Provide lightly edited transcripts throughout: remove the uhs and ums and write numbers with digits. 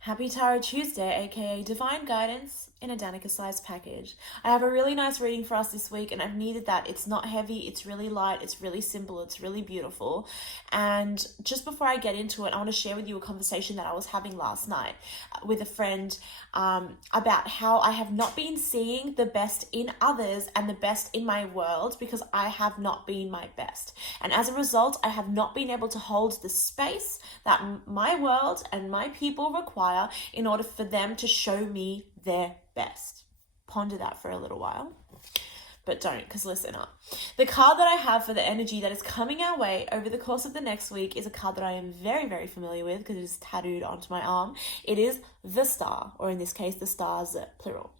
Happy Tarot Tuesday, aka Divine Guidance in a Danica-sized package. I have a really nice reading for us this week, and I've needed that. It's not heavy, it's really light, it's really simple, it's really beautiful. And just before I get into it, I want to share with you a conversation that I was having last night with a friend about how I have not been seeing the best in others and the best in my world because I have not been my best. And as a result, I have not been able to hold the space that my world and my people require in order for them to show me their best. Ponder that for a little while, but don't, because listen up. The card that I have for the energy that is coming our way over the course of the next week is a card that I am very, very familiar with because it is tattooed onto my arm. It is the Star, or in this case, the stars, plural.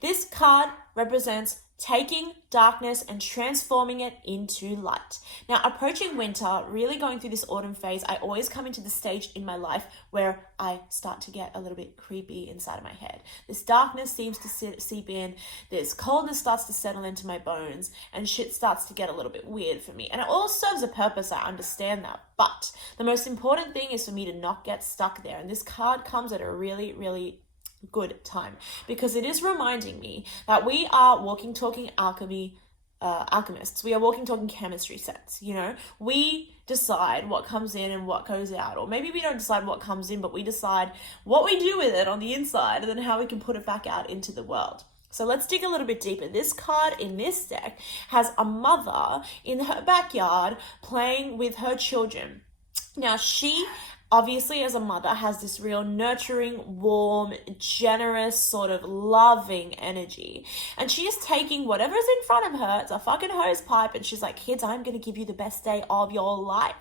This card represents taking darkness and transforming it into light. Now, approaching winter, really going through this autumn phase, I always come into the stage in my life where I start to get a little bit creepy inside of my head. This darkness seems to seep in, this coldness starts to settle into my bones, and shit starts to get a little bit weird for me. And it all serves a purpose, I understand that. But the most important thing is for me to not get stuck there. And this card comes at a really, really good time because it is reminding me that we are walking, talking alchemists. We are walking, talking chemistry sets. We decide what comes in and what goes out, or maybe we don't decide what comes in, but we decide what we do with it on the inside and then how we can put it back out into the world. So let's dig a little bit deeper. This card in this deck has a mother in her backyard playing with her children. Now, she obviously, as a mother, has this real nurturing, warm, generous, sort of loving energy. And she is taking whatever is in front of her, it's a fucking hose pipe, and she's like, kids, I'm going to give you the best day of your life.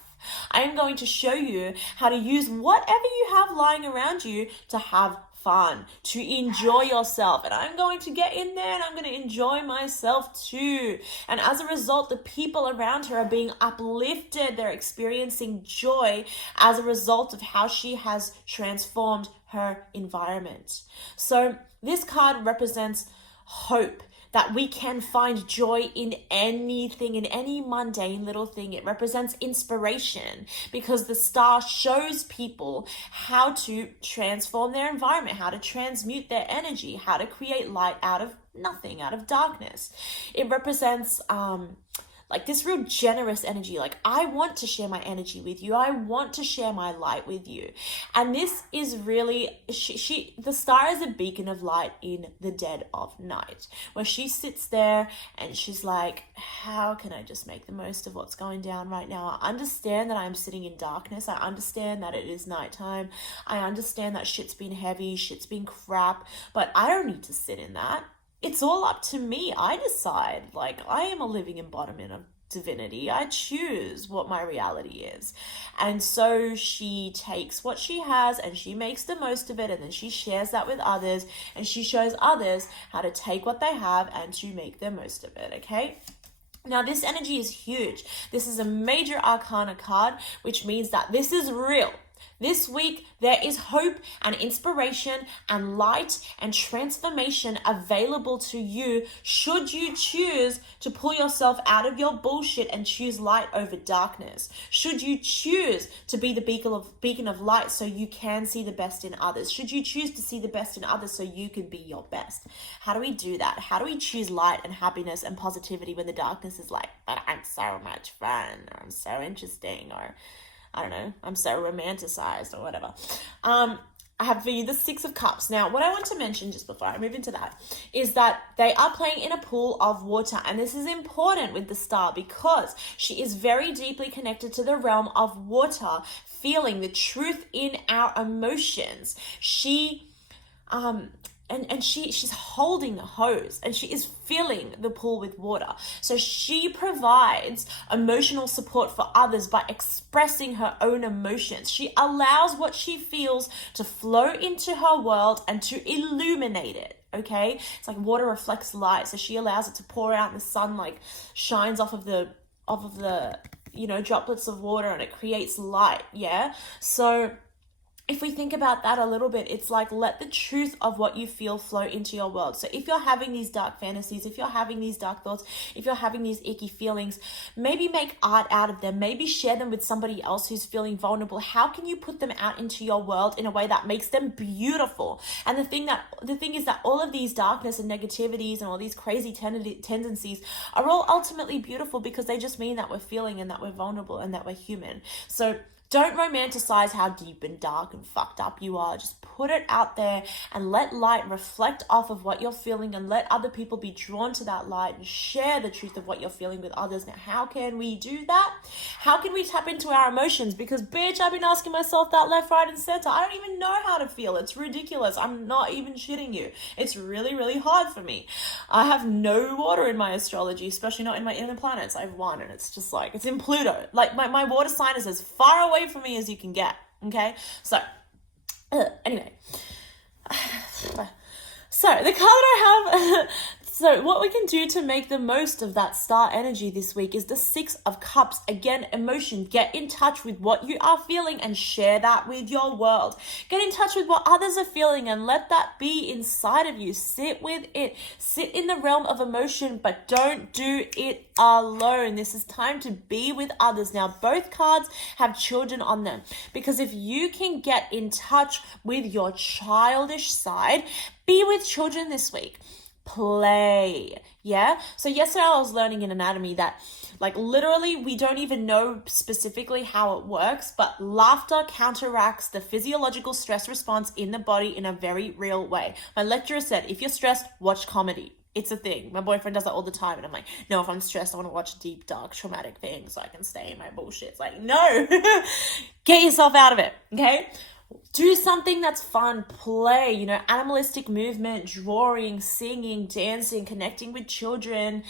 I am going to show you how to use whatever you have lying around you to have fun, to enjoy yourself. And I'm going to get in there and I'm going to enjoy myself too. And as a result, the people around her are being uplifted. They're experiencing joy as a result of how she has transformed her environment. So this card represents hope, that we can find joy in anything, in any mundane little thing. It represents inspiration because the star shows people how to transform their environment, how to transmute their energy, how to create light out of nothing, out of darkness. It represents like this real generous energy. Like, I want to share my energy with you. I want to share my light with you. And this is really, the star is a beacon of light in the dead of night, where she sits there and she's like, how can I just make the most of what's going down right now? I understand that I'm sitting in darkness. I understand that it is nighttime. I understand that shit's been heavy, shit's been crap, but I don't need to sit in that. It's all up to me. I decide. Like, I am a living embodiment of divinity. I choose what my reality is. And so she takes what she has and she makes the most of it, and then she shares that with others, and she shows others how to take what they have and to make the most of it, okay? Now, this energy is huge. This is a major arcana card, which means that this is real. This week, there is hope and inspiration and light and transformation available to you should you choose to pull yourself out of your bullshit and choose light over darkness. Should you choose to be the beacon of light so you can see the best in others. Should you choose to see the best in others so you can be your best. How do we do that? How do we choose light and happiness and positivity when the darkness is like, but I'm so much fun, or I'm so interesting, or I don't know, I'm so romanticized, or whatever. I have for you the Six of Cups. Now, what I want to mention just before I move into that is that they are playing in a pool of water. And this is important with the star because she is very deeply connected to the realm of water, feeling the truth in our emotions. She's holding the hose and she is filling the pool with water. So she provides emotional support for others by expressing her own emotions. She allows what she feels to flow into her world and to illuminate it. Okay, it's like water reflects light, so she allows it to pour out, and the sun like shines off of the droplets of water, and it creates light. Yeah, so if we think about that a little bit, it's like, let the truth of what you feel flow into your world. So if you're having these dark fantasies, if you're having these dark thoughts, if you're having these icky feelings, maybe make art out of them, maybe share them with somebody else who's feeling vulnerable. How can you put them out into your world in a way that makes them beautiful? And the thing is that all of these darkness and negativities and all these crazy tendencies are all ultimately beautiful, because they just mean that we're feeling and that we're vulnerable and that we're human. So don't romanticize how deep and dark and fucked up you are. Just put it out there and let light reflect off of what you're feeling, and let other people be drawn to that light, and share the truth of what you're feeling with others. Now, how can we do that? How can we tap into our emotions? Because, bitch, I've been asking myself that left, right, and center. I don't even know how to feel. It's ridiculous. I'm not even shitting you. It's really, really hard for me. I have no water in my astrology, especially not in my inner planets. I have one, and it's just like, it's in Pluto. Like, my water sign is as far away from me as you can get. Okay, so anyway, so the card I have so what we can do to make the most of that star energy this week is the 6 of Cups. Again, emotion. Get in touch with what you are feeling and share that with your world. Get in touch with what others are feeling and let that be inside of you. Sit with it. Sit in the realm of emotion, but don't do it alone. This is time to be with others. Now, both cards have children on them, because if you can get in touch with your childish side, be with children this week. Play. Yeah. So yesterday I was learning in anatomy that, like, literally we don't even know specifically how it works, but laughter counteracts the physiological stress response in the body in a very real way. My lecturer said, if you're stressed, watch comedy. It's a thing. My boyfriend does that all the time, and I'm like, no, if I'm stressed, I want to watch deep, dark, traumatic things so I can stay in my bullshit. It's like, no. Get yourself out of it. Okay. Do something that's fun, play, animalistic movement, drawing, singing, dancing, connecting with children,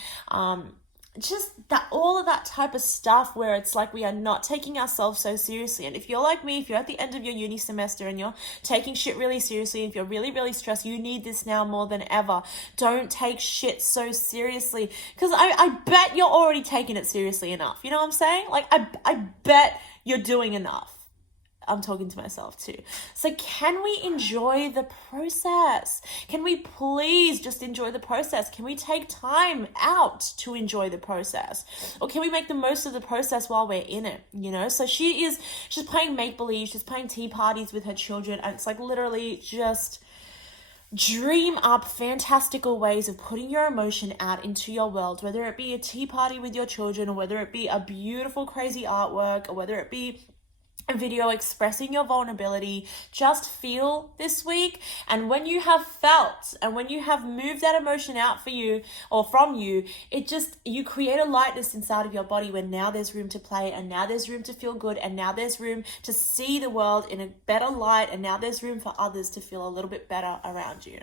just that, all of that type of stuff where it's like we are not taking ourselves so seriously. And if you're like me, if you're at the end of your uni semester and you're taking shit really seriously, if you're really, really stressed, you need this now more than ever. Don't take shit so seriously, because I bet you're already taking it seriously enough. You know what I'm saying? Like, I bet you're doing enough. I'm talking to myself too. So can we enjoy the process? Can we please just enjoy the process? Can we take time out to enjoy the process? Or can we make the most of the process while we're in it? So she's playing make-believe. She's playing tea parties with her children. And it's like, literally just dream up fantastical ways of putting your emotion out into your world, whether it be a tea party with your children, or whether it be a beautiful, crazy artwork, or whether it be a video expressing your vulnerability. Just feel this week, and when you have felt and when you have moved that emotion out for you or from you, you create a lightness inside of your body where now there's room to play, and now there's room to feel good, and now there's room to see the world in a better light, and now there's room for others to feel a little bit better around you.